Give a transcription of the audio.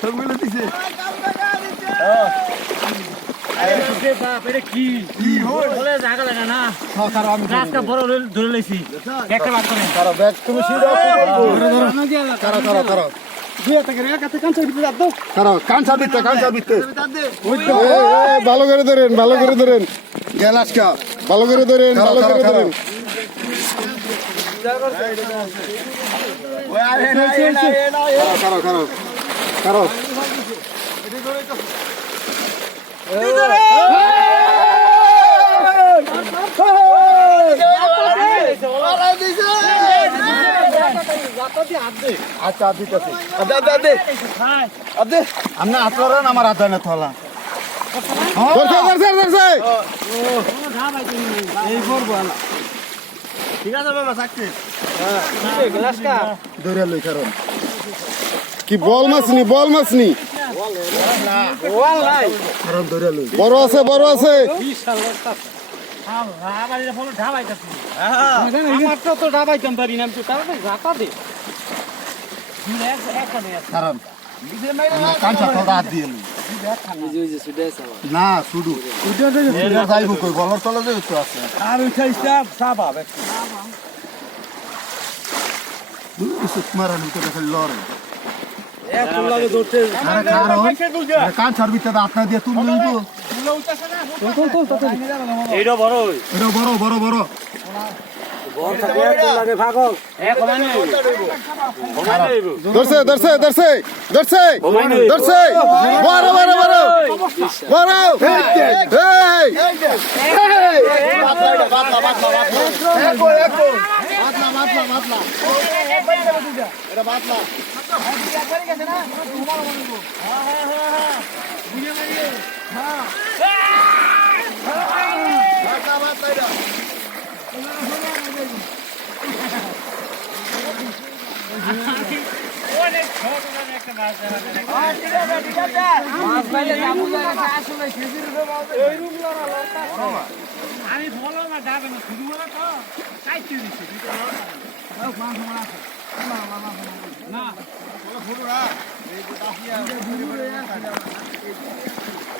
সবগুলো দিছে ভালো করে ধরেন ভালো করে ধরেন গ্যালাসকা ভালো করে ধরেন ভালো করে ধরেন খারাপ খারাপ খারাপ আচ্ছা দিতেছি আপনি হাত করেন আমার হাত না থলা ঠিক আছে বাবা সাকসেস ধরে লই কারণ কি বল মাছনি কারণ ধরে লই বড় আছে আমার তো ঢাবাইতাম পারি না কারণ কাঁচা থলা হাত দিয়ে না শুধু যাইব কই গলার তলা যে একটু আছে আর উঠাইছে সাবাব মারানি তো দেখে লড়ে কাঁচার ভিতরে আপনার দিয়ে তুলব এইটা বড় বড় বড় ধরছে বড় আমি বলো না যাবে না শুরু হলে তো চাইতে দিচ্ছি না